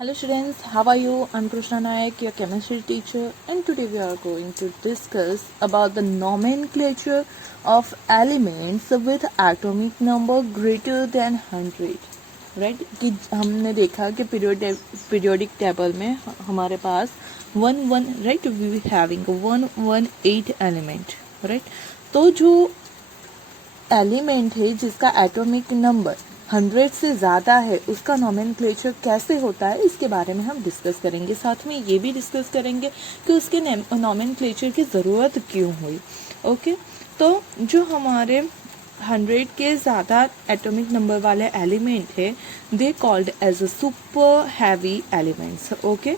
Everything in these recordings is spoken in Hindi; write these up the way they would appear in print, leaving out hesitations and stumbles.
Hello students, how are you? I'm Krishna Nayak, your chemistry teacher, and today we are going to discuss about the nomenclature of elements with atomic number greater than 100. Right कि हमने देखा कि पीरियोडिक टेबल में हमारे पास 1 right we having 118 element right. तो जो एलिमेंट है जिसका एटॉमिक नंबर 100 से ज़्यादा है उसका नोमेनक्लेचर कैसे होता है इसके बारे में हम डिस्कस करेंगे। साथ में ये भी डिस्कस करेंगे कि उसके नोमेनक्लेचर की ज़रूरत क्यों हुई। ओके, तो जो हमारे 100 के ज़्यादा एटॉमिक नंबर वाले एलिमेंट है they called as a super heavy elements. Okay,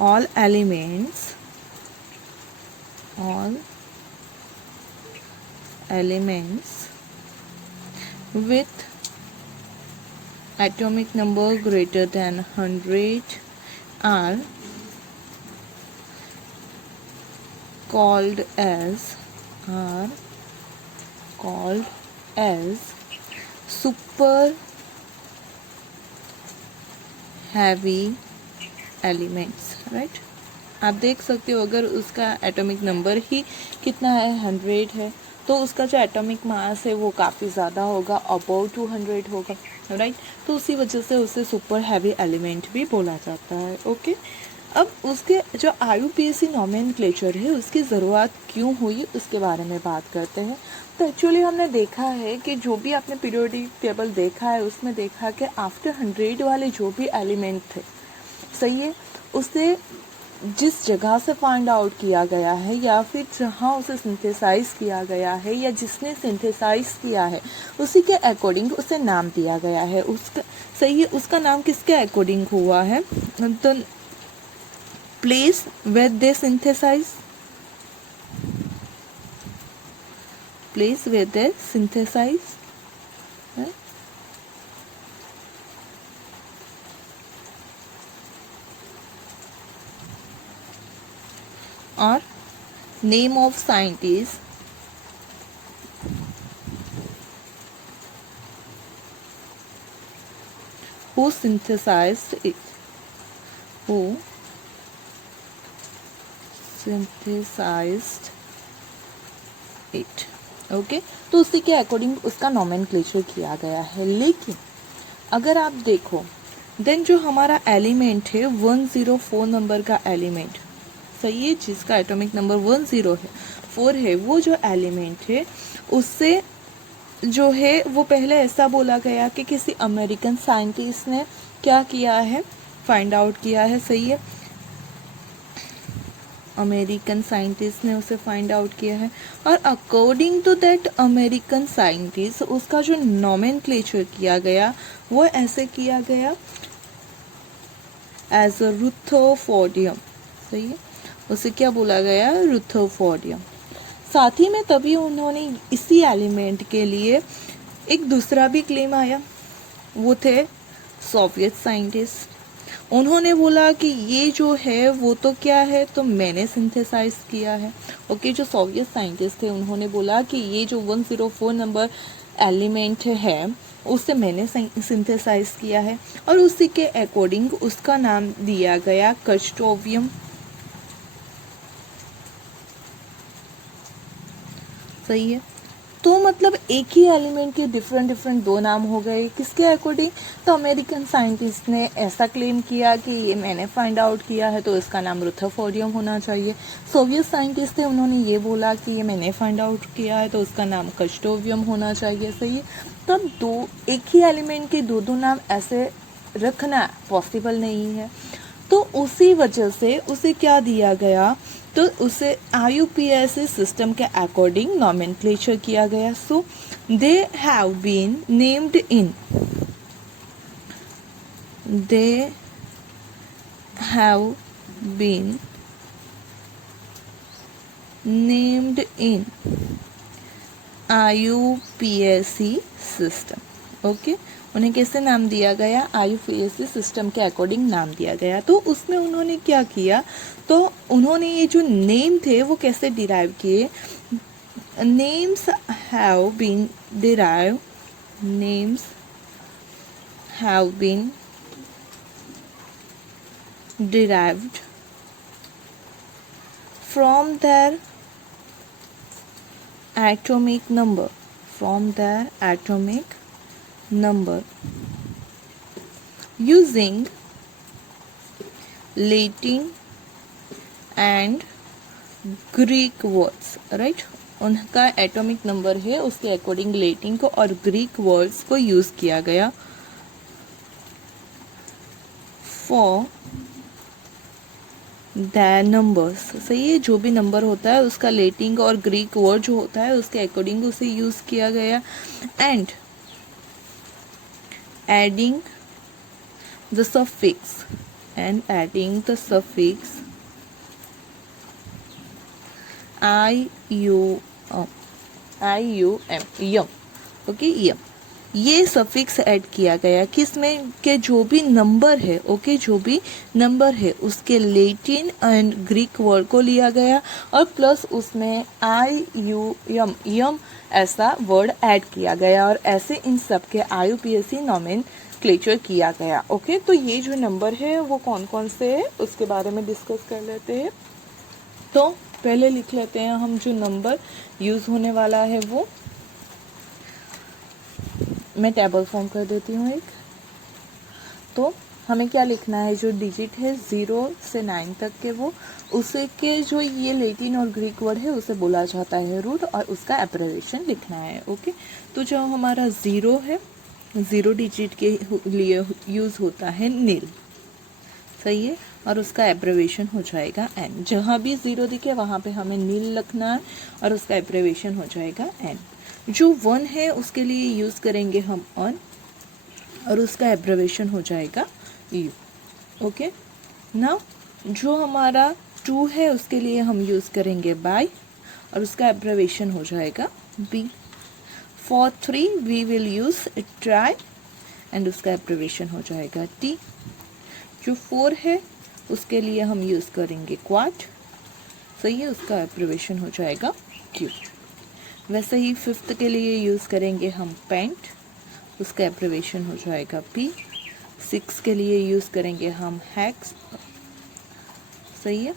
all elements with atomic number greater than 100 are called as super heavy elements, right? आप देख सकते हो अगर उसका एटॉमिक नंबर ही कितना है 100 है तो उसका जो एटॉमिक मास है वो काफ़ी ज़्यादा होगा, अबव 200 होगा, राइट? तो उसी वजह से उसे सुपर हैवी एलिमेंट भी बोला जाता है। ओके, अब उसके जो IUPAC नोमेनक्लेचर है उसकी ज़रूरत क्यों हुई उसके बारे में बात करते हैं। तो एक्चुअली हमने देखा है कि जो भी आपने पीरियोडिक टेबल देखा है उसमें देखा कि आफ्टर 100 वाले जो भी एलिमेंट थे, सही है, उससे जिस जगह से फाइंड आउट किया गया है या फिर जहाँ उसे सिंथेसाइज किया गया है या जिसने सिंथेसाइज किया है उसी के अकॉर्डिंग उसे नाम दिया गया है। उसका सही है, उसका नाम किसके अकॉर्डिंग हुआ है? तो place where they synthesize, place where they synthesize, और name of scientist who synthesized it, okay, तो उसी के अकॉर्डिंग उसका नोमेनक्लेचर किया गया है। लेकिन अगर आप देखो देन जो हमारा एलिमेंट है 104 नंबर का एलिमेंट, सही है, जिसका एटॉमिक नंबर 104 है, वो जो एलिमेंट है उससे जो है वो पहले ऐसा बोला गया कि किसी अमेरिकन साइंटिस्ट ने क्या किया है, फाइंड आउट किया है, सही है, अमेरिकन साइंटिस्ट ने उसे फाइंड आउट किया है और according to that American scientist उसका जो नोमेनक्लेचर किया गया वो ऐसे किया गया एज अ रुथोफोर्डियम, सही है, उसे क्या बोला गया? रुथोफोर्डियम। साथ ही में तभी उन्होंने इसी एलिमेंट के लिए एक दूसरा भी क्लेम आया, वो थे सोवियत साइंटिस्ट। उन्होंने बोला कि ये जो है वो तो क्या है, तो मैंने सिंथेसाइज किया है। ओके, जो सोवियत साइंटिस्ट थे उन्होंने बोला कि ये जो 104 नंबर एलिमेंट है उससे मैंने सिंथेसाइज किया है और उसी के अकॉर्डिंग उसका नाम दिया गया कस्टोवियम, सही है। तो मतलब एक ही एलिमेंट के डिफरेंट दो नाम हो गए, किसके अकॉर्डिंग? तो अमेरिकन साइंटिस्ट ने ऐसा क्लेम किया कि ये मैंने फाइंड आउट किया है तो इसका नाम रुथरफोर्डियम होना चाहिए। सोवियत साइंटिस्ट थे, उन्होंने ये बोला कि ये मैंने फाइंड आउट किया है तो उसका नाम कस्टोवियम होना चाहिए, सही है। तब दो एक ही एलिमेंट के दो नाम ऐसे रखना पॉसिबल नहीं है, तो उसी वजह से उसे क्या दिया गया, तो उसे IUPAC सिस्टम के अकॉर्डिंग नोमेनक्लेचर किया गया। So they have been named in IUPAC system. Okay, उन्हें कैसे नाम दिया गया? IUPAC सिस्टम के अकॉर्डिंग नाम दिया गया। तो उसमें उन्होंने क्या किया, तो उन्होंने ये जो नेम थे वो कैसे डिराइव किए? Names have been derived from their atomic number, using Latin and Greek words, right? उनका एटॉमिक नंबर है उसके अकॉर्डिंग लैटिन को और ग्रीक वर्ड्स को यूज किया गया फॉर द नंबर्स। सही है, जो भी नंबर होता है उसका लैटिन और ग्रीक वर्ड जो होता है उसके अकॉर्डिंग उसे यूज किया गया and adding the suffix ium, okay ium, ये सफिक्स ऐड किया गया किसमें के जो भी नंबर है, ओके जो भी नंबर है उसके लैटिन एंड ग्रीक वर्ड को लिया गया और प्लस उसमें यम ऐसा वर्ड ऐड किया गया और ऐसे इन सब के IUPAC नॉमेनक्लेचर किया गया। ओके, तो ये जो नंबर है वो कौन कौन से है उसके बारे में डिस्कस कर लेते हैं। तो पहले लिख लेते हैं हम जो नंबर यूज होने वाला है वो मैं टेबल फॉर्म कर देती हूँ एक। तो हमें क्या लिखना है, जो डिजिट है 0 से 9 तक के वो उसे के जो ये लैटिन और ग्रीक वर्ड है उसे बोला जाता है रूट और उसका एब्रिविएशन लिखना है। ओके, तो जो हमारा 0 है 0 डिजिट के लिए यूज होता है नील, सही है, और उसका एब्रिविएशन हो जाएगा एन। जहाँ भी 0 दिखे वहाँ पे हमें नील लिखना है और उसका एब्रिविएशन हो जाएगा एन। जो 1 है उसके लिए यूज करेंगे हम ऑन और उसका एब्रिविएशन हो जाएगा यू। ओके, नाउ जो हमारा 2 है उसके लिए हम यूज करेंगे बाय और उसका एब्रिविएशन हो जाएगा B. For 3 we will use tri and उसका एब्रिविएशन हो जाएगा टी। जो 4 है उसके लिए हम यूज करेंगे क्वाड, सही है, उसका एब्रिविएशन हो जाएगा क्यू। वैसे ही 5th के लिए यूज करेंगे हम पेंट, उसका एब्रिविएशन हो जाएगा पी। 6 के लिए यूज करेंगे हम हैक्स, सही है,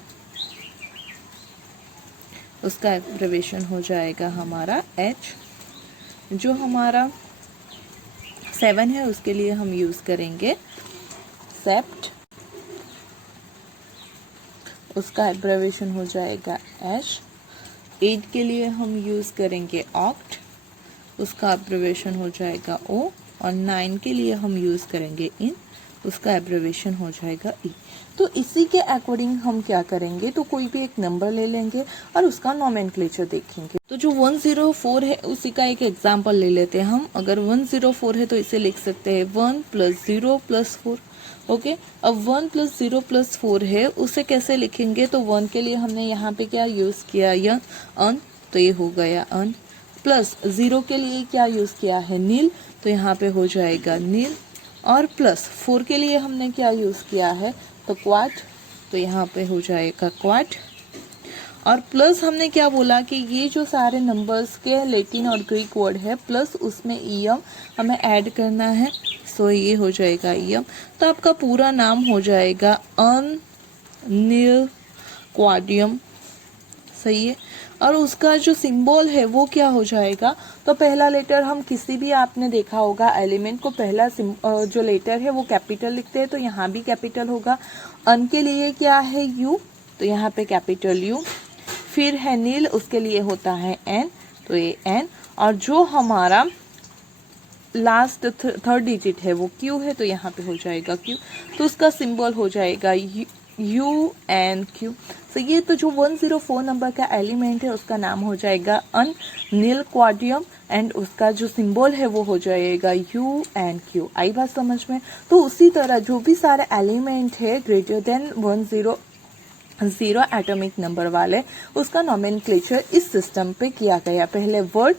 उसका एब्रिविएशन हो जाएगा हमारा एच। जो हमारा 7 है उसके लिए हम यूज करेंगे सेप्ट, उसका एब्रिविएशन हो जाएगा एच। 8 के लिए हम यूज करेंगे ऑक्ट, उसका एब्रिविएशन हो जाएगा ओ। और 9 के लिए हम यूज करेंगे इन, उसका एब्रिविएशन हो जाएगा ई। तो इसी के अकॉर्डिंग हम क्या करेंगे, तो कोई भी एक नंबर ले लेंगे और उसका नॉमेनक्लेचर देखेंगे। तो जो 104 है उसी का एक एग्जांपल ले लेते हैं हम। अगर 104 है तो इसे लिख सकते हैं 1 + 0 + 4। ओके, अब 1 + 0 + 4 है उसे कैसे लिखेंगे, तो 1 के लिए हमने यहाँ पे क्या यूज किया, यन अन, तो ये हो गया अन। प्लस 0 के लिए क्या यूज किया है, नील, तो यहाँ पे हो जाएगा नील। और प्लस 4 के लिए हमने क्या यूज किया है, तो क्वाड, तो यहाँ पे हो जाएगा क्वाड। और प्लस हमने क्या बोला कि ये जो सारे नंबर्स के लैटिन और ग्रीक वर्ड है प्लस उसमें ईएम हमें ऐड करना है, सो ये हो जाएगा ईएम। तो आपका पूरा नाम हो जाएगा अन नील क्वाडियम, सही है। और उसका जो सिंबल है वो क्या हो जाएगा, तो पहला लेटर हम किसी भी आपने देखा होगा एलिमेंट को पहला जो लेटर है वो कैपिटल लिखते हैं, तो यहाँ भी कैपिटल होगा। अन के लिए क्या है यू, तो यहाँ पे कैपिटल यू। फिर है नील, उसके लिए होता है एन, तो ये एन। और जो हमारा लास्ट थर्ड डिजिट है वो क्यू है, तो यहाँ पे हो जाएगा क्यू, तो उसका सिंबल हो जाएगा यू एन क्यू। तो ये तो जो 104 नंबर का एलिमेंट है उसका नाम हो जाएगा अन नील क्वाडियम एंड उसका जो सिंबल है वो हो जाएगा यू एन क्यू। आई बात समझ में। तो उसी तरह जो भी सारे एलिमेंट है ग्रेटर देन 100 एटॉमिक नंबर वाले उसका नॉमेनक्लेचर इस सिस्टम पे किया गया। पहले वर्ड,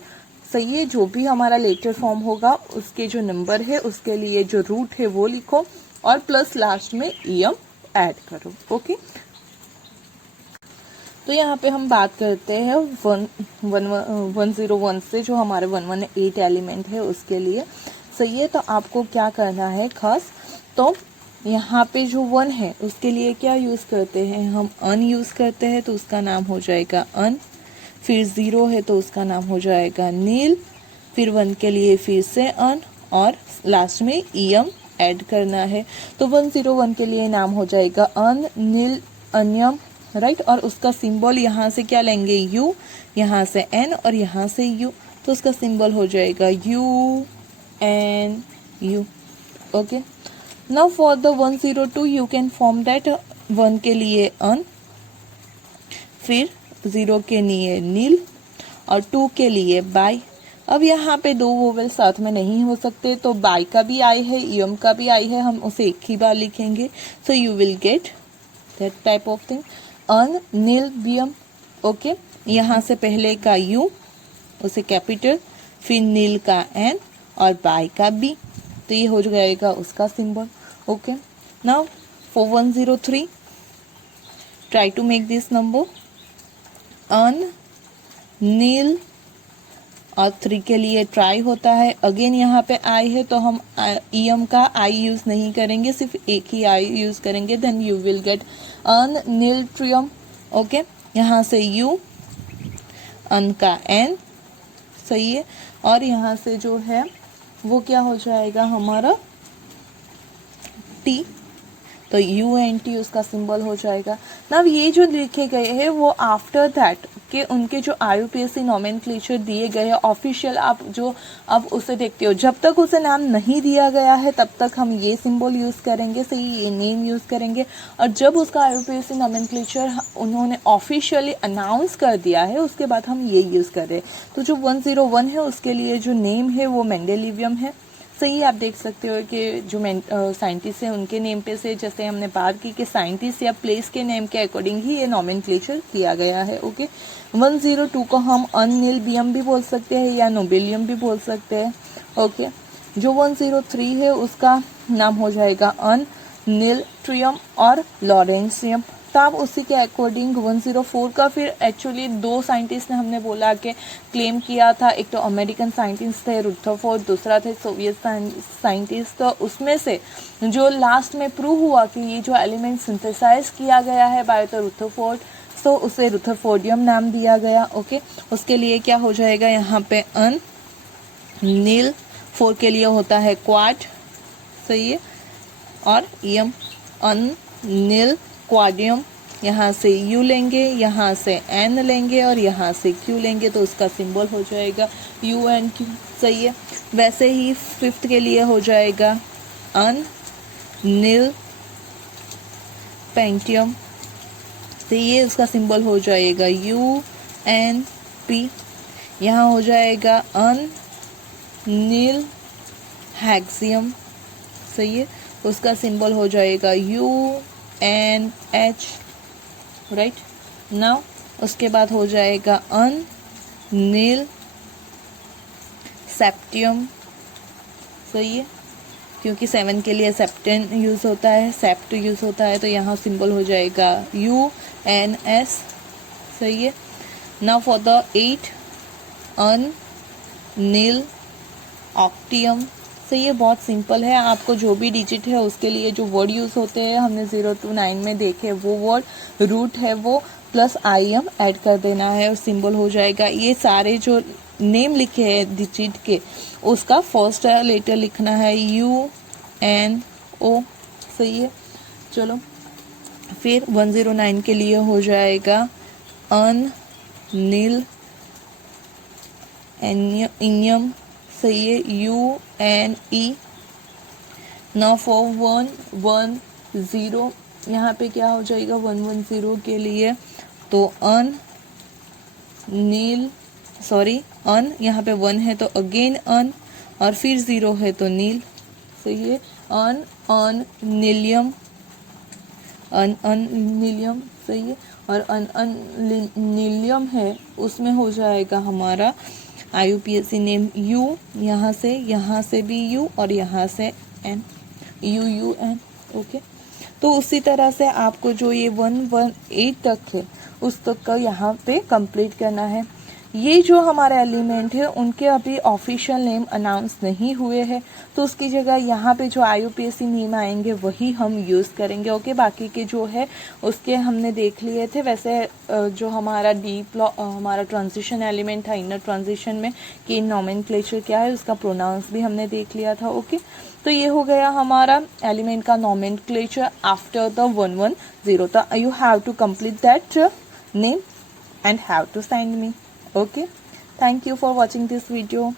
सही है, जो भी हमारा लेटर फॉर्म होगा उसके जो नंबर है उसके लिए जो रूट है वो लिखो और प्लस लास्ट में ईएम ऐड करो। ओके, तो यहाँ पे हम बात करते हैं 101 से जो हमारे 118 एलिमेंट है उसके लिए, सही है। तो आपको क्या करना है खास, तो यहाँ पे जो 1 है उसके लिए क्या यूज़ करते हैं हम, अन यूज़ करते हैं, तो उसका नाम हो जाएगा अन। फिर 0 है तो उसका नाम हो जाएगा नील। फिर 1 के लिए फिर से अन, और लास्ट में ईयम ऐड करना है, तो 101 के लिए नाम हो जाएगा अन नील अन्यम, राइट। और उसका सिंबल यहाँ से क्या लेंगे, यू, यहाँ से एन और यहाँ से यू, तो उसका सिंबल हो जाएगा U N U. Okay, now for the 102 you can form that, 1 के लिए अन, फिर 0 के लिए नील और 2 के लिए बाय। अब यहाँ पे दो वोवेल साथ में नहीं हो सकते, तो बाय का भी आई है, यम का भी आई है, हम उसे एक ही बार लिखेंगे। So you will get that type of thing, unnilbium. Okay, यहाँ से पहले का यू उसे कैपिटल, फिर नील का एन और बाय का बी, तो ये हो जाएगा उसका symbol. Okay, now for 103 try to make this number, un nil और 3 के लिए ट्राई होता है, अगेन यहाँ पे आई है तो हम ईएम का आई यूज नहीं करेंगे, सिर्फ एक ही आई यूज करेंगे, then you will get unniltrium. Okay, यहाँ से यू, अन का एन, सही है, और यहाँ से जो है वो क्या हो जाएगा हमारा टी, तो यू एन टी उसका सिंबल हो जाएगा। ना ये जो लिखे गए हैं वो आफ्टर दैट कि उनके जो IUPAC नॉमेनक्लेचर दिए गए हैं ऑफिशियल, आप जो अब उसे देखते हो, जब तक उसे नाम नहीं दिया गया है तब तक हम ये सिंबल यूज़ करेंगे, सही, ये नेम यूज़ करेंगे, और जब उसका IUPAC नॉमेनक्लेचर उन्होंने ऑफिशियली अनाउंस कर दिया है उसके बाद हम ये यूज़ कर रहे हैं। तो जो 101 है उसके लिए जो नेम है वो मेंडेलिवियम है, सही। आप देख सकते हो कि जो साइंटिस्ट हैं उनके नेम पे से, जैसे हमने बात की कि साइंटिस्ट या प्लेस के नेम के अकॉर्डिंग ही ये नॉमेनक्लेचर किया गया है। ओके, 102 को हम अननिलबियम भी बोल सकते हैं या नोबेलियम भी बोल सकते हैं। ओके, जो 103 है उसका नाम हो जाएगा अन नील ट्रियम और लॉरेंसियम। तो आप उसी के अकॉर्डिंग 104 का फिर एक्चुअली दो साइंटिस्ट ने हमने बोला कि क्लेम किया था, एक तो अमेरिकन साइंटिस्ट थे रुथरफोर्ड, दूसरा थे सोवियत साइंटिस्ट। तो उसमें से जो लास्ट में प्रूव हुआ कि ये जो एलिमेंट सिंथेसाइज किया गया है बाय द रुथरफोर्ड, तो उसे रुथरफोर्डियम नाम दिया गया। ओके, उसके लिए क्या हो जाएगा यहाँ पे अन नील, 4 के लिए होता है क्वाड, सही है, और यम अन नील क्वाडियम, यहाँ से यू लेंगे, यहाँ से एन लेंगे और यहाँ से क्यू लेंगे, तो उसका सिंबल हो जाएगा यू एन क्यू, सही है। वैसे ही 5th के लिए हो जाएगा अन नील पेंटियम, तो ये उसका सिंबल हो जाएगा यू एन पी। यहाँ हो जाएगा अन नील हैक्सियम, सही है, उसका सिंबल हो जाएगा U N H, right. Now उसके बाद हो जाएगा अन नील सेप्टियम, सही है, क्योंकि 7 के लिए सेप्टेन यूज़ होता है, सेप्ट यूज़ होता है, तो यहाँ सिंबल हो जाएगा यू एन एस, सही है। नाउ फॉर द 8 अन नील ऑक्टियम, तो ये बहुत सिंपल है, आपको जो भी डिजिट है उसके लिए जो वर्ड यूज़ होते हैं हमने 0 to 9 में देखे, वो वर्ड रूट है वो प्लस IM ऐड कर देना है और सिंबल हो जाएगा। ये सारे जो नेम लिखे हैं डिजिट के उसका फर्स्ट लेटर लिखना है UNO, सही है। चलो फिर 109 के लिए हो जाएगा अन नील इनियम, सही है, UNE। नाउ फॉर 110 यहाँ पे क्या हो जाएगा 110 के लिए, तो अन नील, सॉरी अन, यहाँ पे 1 है तो अगेन अन और फिर 0 है तो नील, सही है, अन नीलियम, अन नीलियम, सही है, और अन नीलियम है उसमें हो जाएगा हमारा IUPAC नेम यू, यहाँ से भी यू और यहाँ से एन, UUN। ओके, तो उसी तरह से आपको जो ये 118 तक है उस तक का यहाँ पे कंप्लीट करना है। ये जो हमारे एलिमेंट है उनके अभी ऑफिशियल नेम अनाउंस नहीं हुए हैं, तो उसकी जगह यहाँ पे जो IUPAC नेम आएंगे वही हम यूज़ करेंगे। ओके, बाकी के जो है उसके हमने देख लिए थे। वैसे जो हमारा हमारा ट्रांजिशन एलिमेंट था इनर ट्रांजिशन में कि नॉमेनक्लेचर क्या है उसका प्रोनाउंस भी हमने देख लिया था। ओके, तो ये हो गया हमारा एलिमेंट का नॉमेनक्लेचर आफ्टर द 110। तो you have to complete that name and have to send me. Okay, thank you for watching this video.